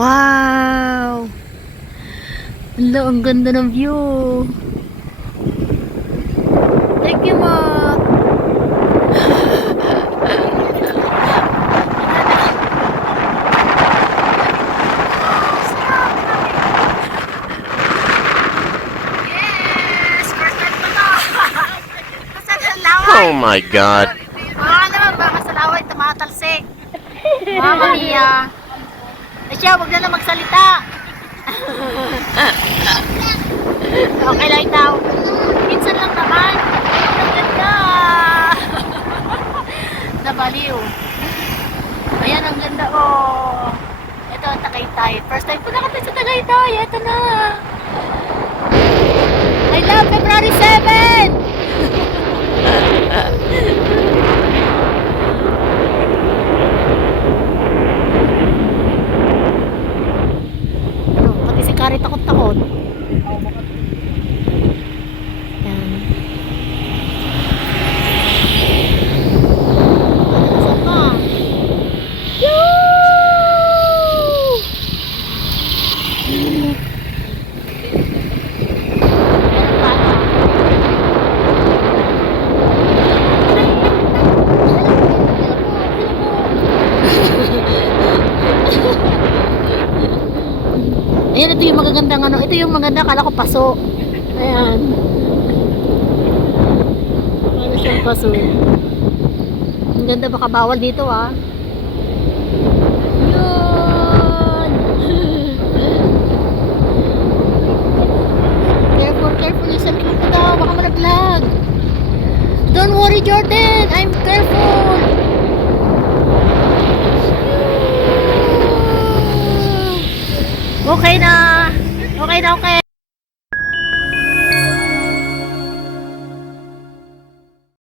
Wow! Hala, ang ganda ng view. Thank you, Ma. Oh my god. Mga naman, baka sa laway, tumatalsik. Mama Mia. Eh siya, huwag na lang magsalita. okay lang daw. Minsan lang naman. Ang ganda. Nabaliw. Ayan, ang ganda. Oh. Ito ang Tagaytay. First time ko nakita sa Tagaytay. Ito na. I love February 7! Takot-takot. Ayan, ito yung magagandang ano. Ito yung maganda, kala ko paso. Ayan. Ano siyang paso. Ang ganda, baka bawal dito ah. Yun! careful, careful yung cellphone ko daw. Baka malaglag. Don't worry, Jordan. I'm careful. Okay na. Okay na, okay.